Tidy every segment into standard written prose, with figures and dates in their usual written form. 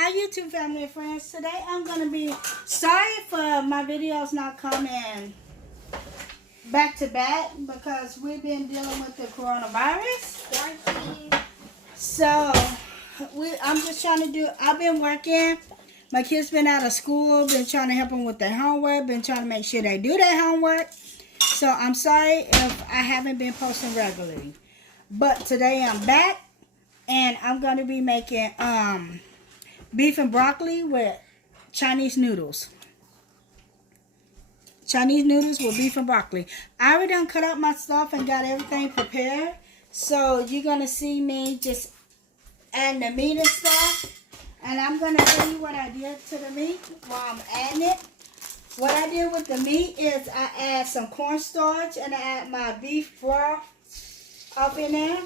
Hi YouTube family and friends. Today I'm going to be sorry for my videos not coming back to back because we've been dealing with the coronavirus. So I'm just trying to do, I've been working. My kids been out of school, been trying to help them with their homework, been trying to make sure they do their homework. So I'm sorry if I haven't been posting regularly. But today I'm back and I'm going to be making beef and broccoli with Chinese noodles. Chinese noodles with beef and broccoli. I already done cut up my stuff and got everything prepared. So you're going to see me just adding the meat and stuff. And I'm going to tell you what I did to the meat while I'm adding it. What I did with the meat is I add some cornstarch and I add my beef broth up in there.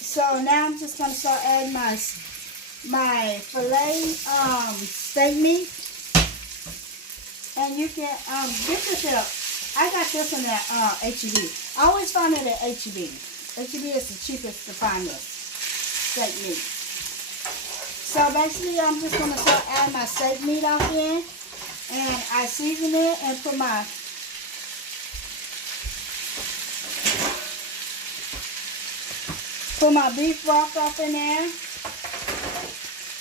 So now I'm just going to start adding my filet steak meat. And you can, this is I got this in the H-E-B. I always find it at H-E-B. H-E-B is the cheapest to find this steak meat. So basically I'm just going to start adding my steak meat out in. And I season it and put my beef broth up in there.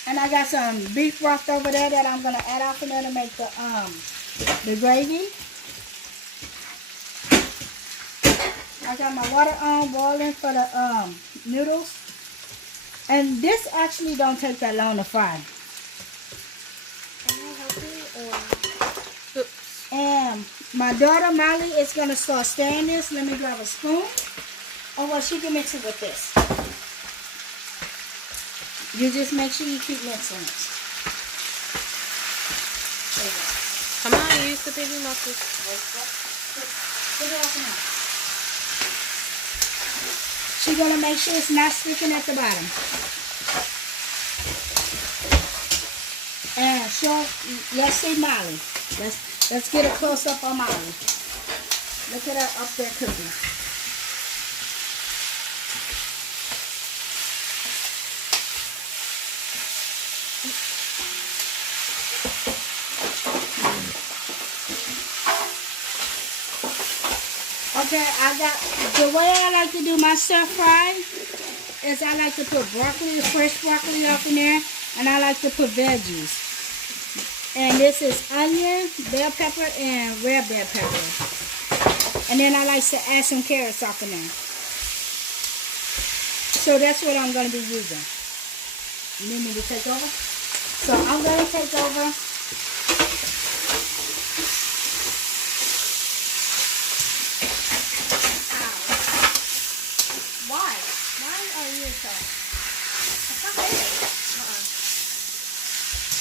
And I got some beef broth over there that I'm going to add up in there to make the gravy. I got my water on boiling for the noodles. And this actually don't take that long to fry. Can I help you or? And my daughter Molly is going to start stirring this. Let me grab a spoon. Oh, well, she can mix it with this. You just make sure you keep mixing it. There you go. Come on, use the baby muscles. Get it off now. She's going to make sure it's not sticking at the bottom. And let's see Molly. Let's get a close up on Molly. Look at her up there cooking. Okay, the way I like to do my stir fry is I like to put broccoli, fresh broccoli up in there, and I like to put veggies. And this is onion, bell pepper, and red bell pepper. And then I like to add some carrots up in there. So that's what I'm going to be using. You need me to take over? So I'm going to take over.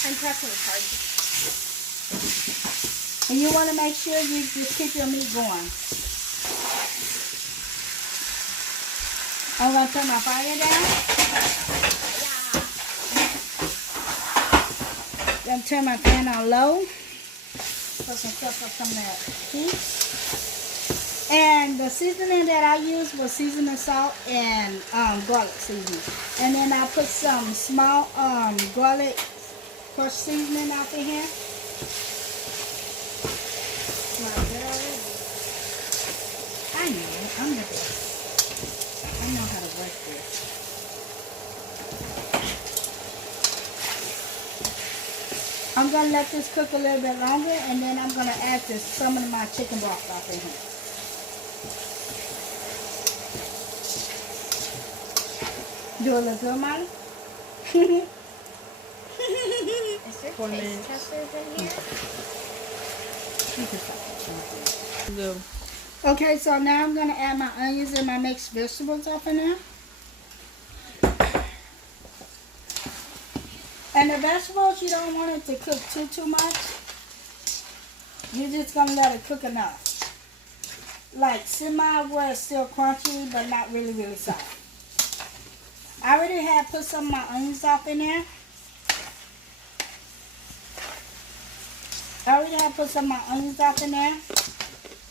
I'm pressing it hard. And you want to make sure you just keep your meat going. I'm going to turn my fire down. Then turn my pan on low. Put some stuff up some of that heat. And the seasoning that I used was seasoning salt and garlic seasoning. And then I put some small garlic crushed seasoning out in here. I know, I'm the best. I know how to work this. I'm going to let this cook a little bit longer and then I'm going to add some of my chicken broth out in here. Do a little good, Molly? Is there taste testers in here? No. Okay, so now I'm going to add my onions and my mixed vegetables up in there. And the vegetables, you don't want it to cook too much. You're just going to let it cook enough. Like semi where it's still crunchy, but not really soft. I already had put some of my onions up in there.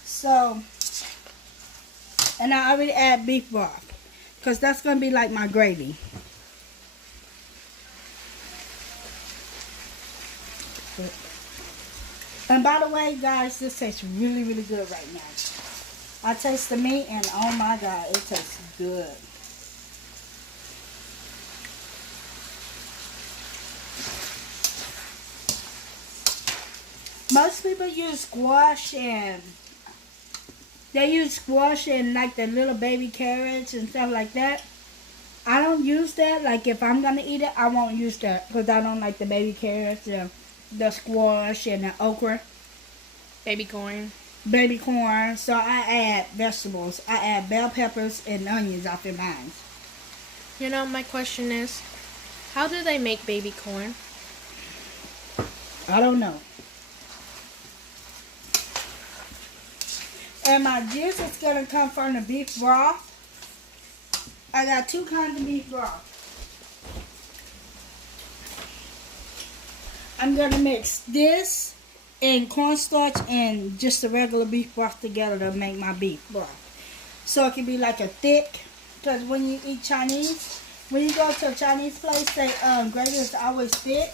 So, and I already add beef broth. Because that's going to be like my gravy. And by the way, guys, this tastes really, really good right now. I taste the meat and oh my God, it tastes good. Most people use squash and like the little baby carrots and stuff like that. I don't use that. Like if I'm gonna eat it, I won't use that because I don't like the baby carrots, the squash and the okra, Baby corn. baby corn. So I add vegetables. I add bell peppers and onions off in mine. You know, my question is, how do they make baby corn? I don't know. And my juice is gonna come from the beef broth. I got 2 kinds of beef broth. I'm gonna mix this and cornstarch and just the regular beef broth together to make my beef broth. So it can be like a thick, because when you eat Chinese, when you go to a Chinese place, they gravy is always thick.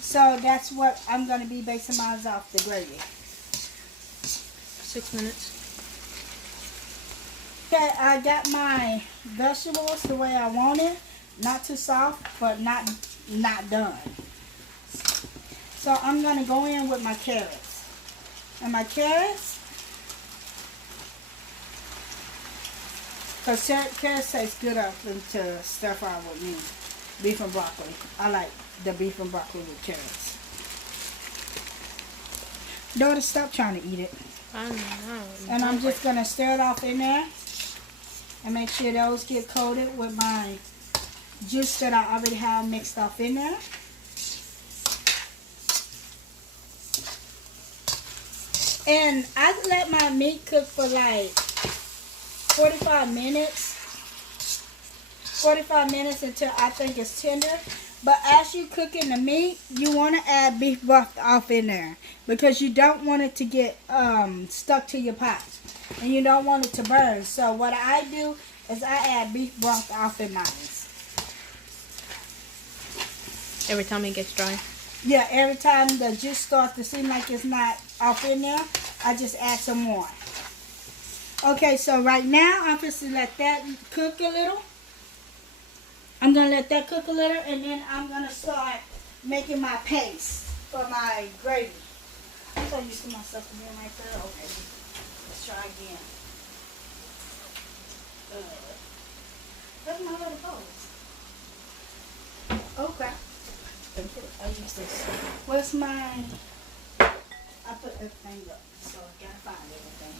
So that's what I'm gonna be basing mine off, the gravy. 6 minutes. Okay, I got my vegetables the way I want it. Not too soft, but not done. So I'm going to go in with my carrots. And my carrots, because carrots taste good up to stir fry with me. Beef and broccoli. I like the beef and broccoli with carrots. Daughter, stop trying to eat it. I don't know. And I'm just going to stir it off in there. And make sure those get coated with my juice that I already have mixed up in there. And I let my meat cook for like 45 minutes. 45 minutes until I think it's tender. But as you cooking the meat, you want to add beef broth off in there. Because you don't want it to get stuck to your pot. And you don't want it to burn. So what I do is I add beef broth off in mine. Every time it gets dry. Yeah, every time the juice starts to seem like it's not off in there, I just add some more. Okay, so right now I'm just to let that cook a little. I'm going to let that cook a little, and then I'm going to start making my paste for my gravy. I'm so used to myself again right there. Okay, let's try again. Where's my little pose? Okay. I use this. What's my... I put everything up, so I gotta find everything.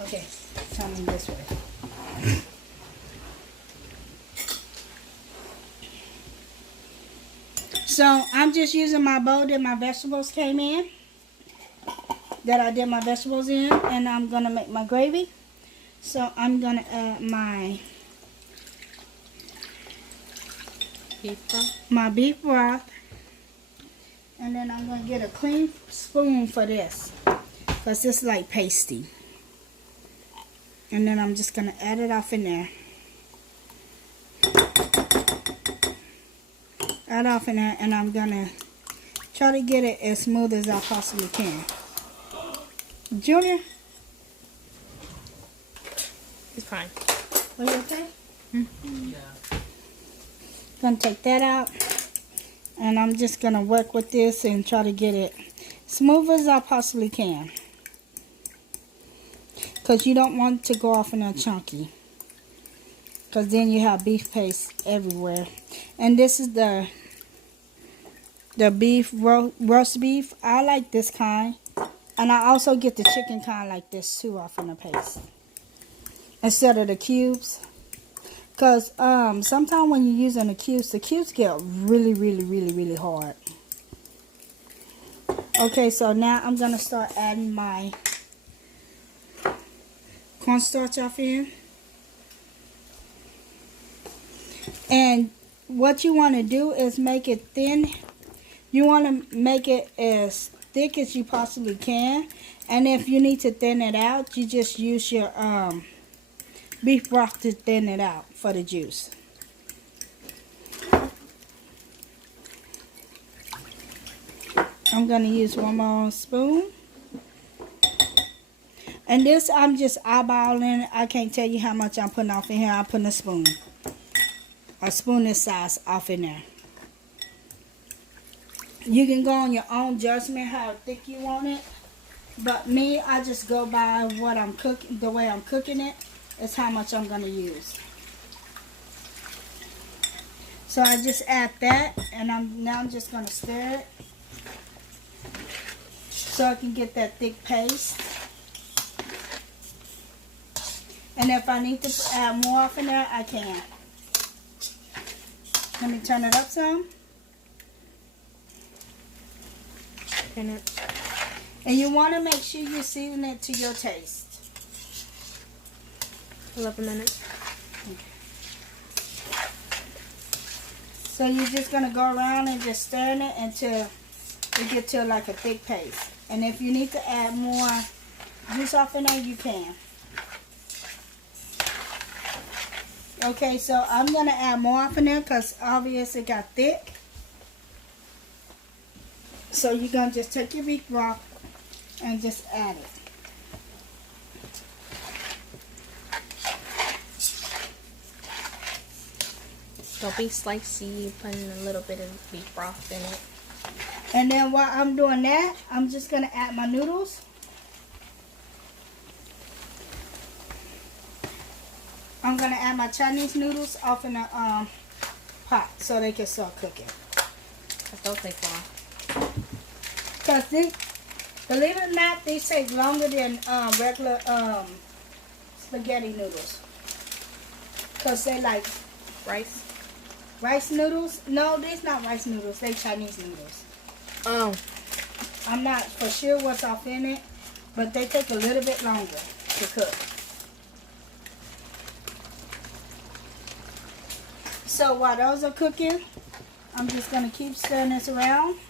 Okay, coming this way. So I'm just using my bowl that my vegetables came in. That I did my vegetables in, and I'm gonna make my gravy. So I'm gonna add my beef broth, and then I'm gonna get a clean spoon for this, cause this is like pasty. And then I'm just gonna add it off in there. Add off in there, and I'm gonna try to get it as smooth as I possibly can. Junior, It's fine. are you okay? Mm-hmm. Yeah. Gonna take that out, and I'm just gonna work with this and try to get it smooth as I possibly can, because you don't want it to go off in a chunky, because then you have beef paste everywhere. And this is the beef roast beef. I like this kind, and I also get the chicken kind like this too off in the paste instead of the cubes. Because sometimes when you're using the cubes get really hard. Okay, so now I'm going to start adding my cornstarch off in. And what you want to do is make it thin. You want to make it as thick as you possibly can. And if you need to thin it out, you just use your beef broth to thin it out for the juice. I'm going to use one more spoon. And this, I'm just eyeballing. I can't tell you how much I'm putting off in here. I'm putting a spoon this size off in there. You can go on your own judgment how thick you want it. But me, I just go by what I'm cooking, the way I'm cooking it. Is how much I'm going to use. So I just add that, and I'm just going to stir it so I can get that thick paste. And if I need to add more off in there, I can. Let me turn it up some. Turn it. And you want to make sure you season it to your taste. 11 minutes. So you're just going to go around and just stir it until you get to like a thick paste. And if you need to add more juice off in there, you can. Okay, so I'm going to add more off in there because obviously it got thick. So you're going to just take your beef broth and just add it. Don't be slicey, putting a little bit of beef broth in it. And then while I'm doing that, I'm just going to add my noodles. I'm going to add my Chinese noodles off in the pot so they can start cooking. But they'll take long. Because believe it or not, they take longer than regular spaghetti noodles. Because they like rice noodles. No, these not rice noodles. They Chinese noodles. Oh. I'm not for sure what's off in it, but they take a little bit longer to cook. So while those are cooking, I'm just going to keep stirring this around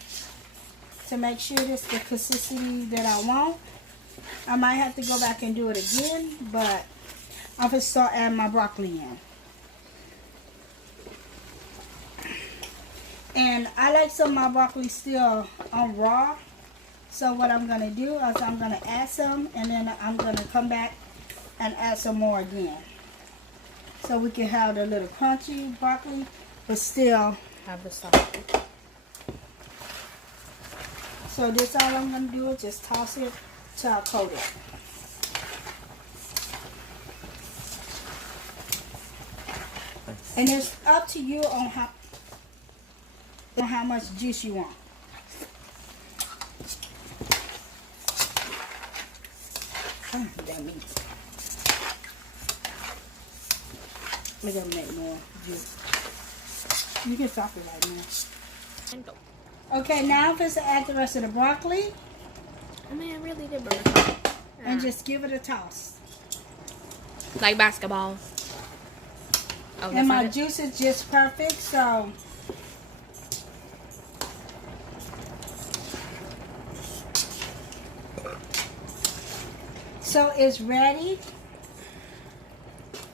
to make sure this is the consistency that I want. I might have to go back and do it again, but I'm going to start adding my broccoli in. And I like some of my broccoli still on raw. So what I'm going to do is I'm going to add some, and then I'm going to come back and add some more again. So we can have the little crunchy broccoli, but still Have the sauce. So this all I'm going to do is just toss it till I coat it. And it's up to you on how much juice you want. Oh, that meat. We're going to make more juice. You can stop it right now. And go. Okay, now I'm going to add the rest of the broccoli. I mean, I really did burn it. And just give it a toss. Like basketball. Oh, And my not it? juice is just perfect, so it's ready.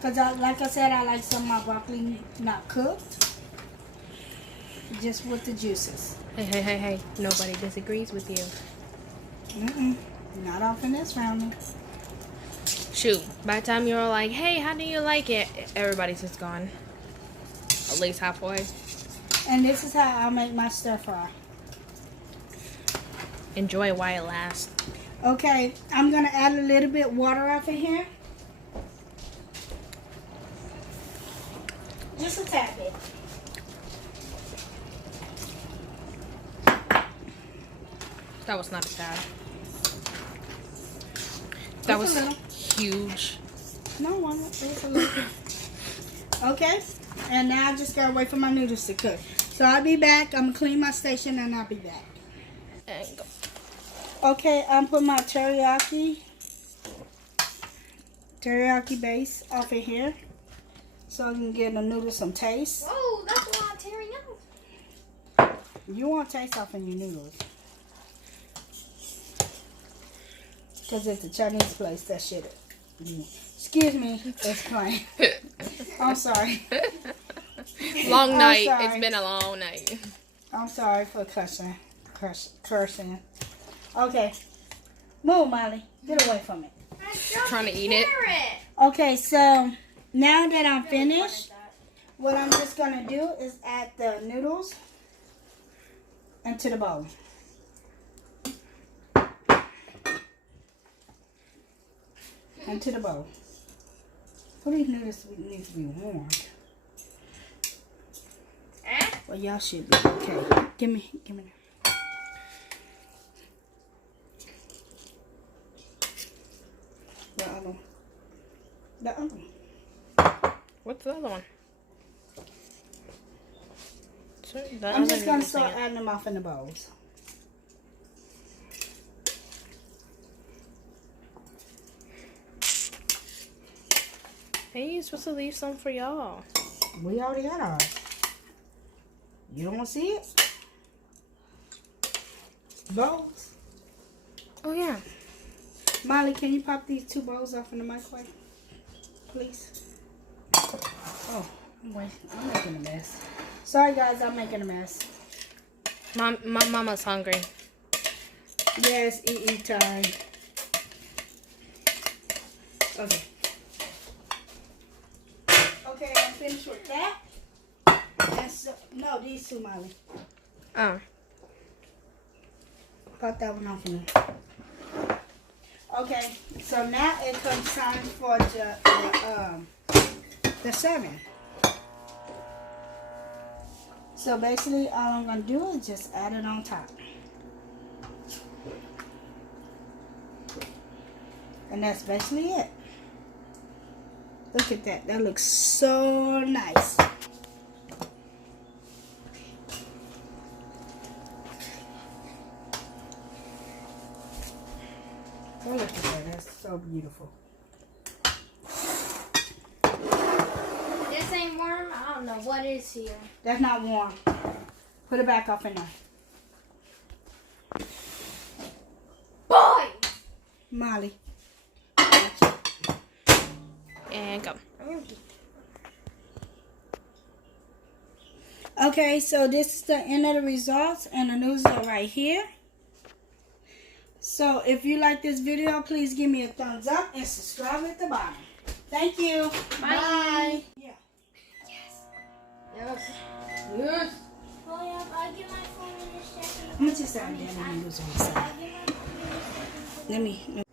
Because like I said, I like some of my broccoli not cooked. Just with the juices. Hey. Nobody disagrees with you. Not off in this round. Shoot. By the time you're like, hey, how do you like it? Everybody's just gone. At least halfway. And this is how I make my stir fry. Enjoy it while it lasts. Okay, I'm going to add a little bit water off in here. Just a tad bit. That was not bad. That was huge. No one. It was a little. Okay, and now I just gotta wait for my noodles to cook. So I'll be back. I'm gonna clean my station and I'll be back. And go. Okay, I'm putting my teriyaki base off in here, so I can give the noodles some taste. Oh, that's a lot of teriyaki. You want taste off in your noodles. Because it's a Chinese place, that shit. Excuse me, it's plain. I'm sorry. Long night. Sorry. It's been a long night. I'm sorry for cussing. cursing. Okay. Move, Molly. Get away from it. Trying to eat it. Okay, so now that I'm finished, what I'm just going to do is add the noodles into the bowl. Into the bowl. For these noodles need to be warmed. Well, y'all should be okay. Give me that. The other one. The other one. What's the other one? I'm just going to start adding them off in the bowls. Hey, you're supposed to leave some for y'all. We already got ours. You don't want to see it? Bowls. Oh, yeah. Molly, can you pop these 2 bowls off in the microwave? Please. Oh, I'm making a mess. Sorry, guys, I'm making a mess. My mama's hungry. Yes, eat time. Okay. Okay, I'm finished with that. And so, no, these 2, Molly. Oh. Pop that one off in there. Okay, so now it comes time for the serving. So basically, all I'm gonna do is just add it on top, and that's basically it. Look at that; that looks so nice. Oh, look at that. That's so beautiful. This ain't warm. I don't know what is here. That's not warm. Put it back up in there. Boy! Molly. And go. Okay, so this is the end of the results, and the noodles are right here. So if you like this video, please give me a thumbs up and subscribe at the bottom. Thank you. Bye. Yeah. Yes. Yes. Oh, yeah, I'll get my phone in a second. I'm gonna just add that noodles on the side. I'll get my phone in a second. Let me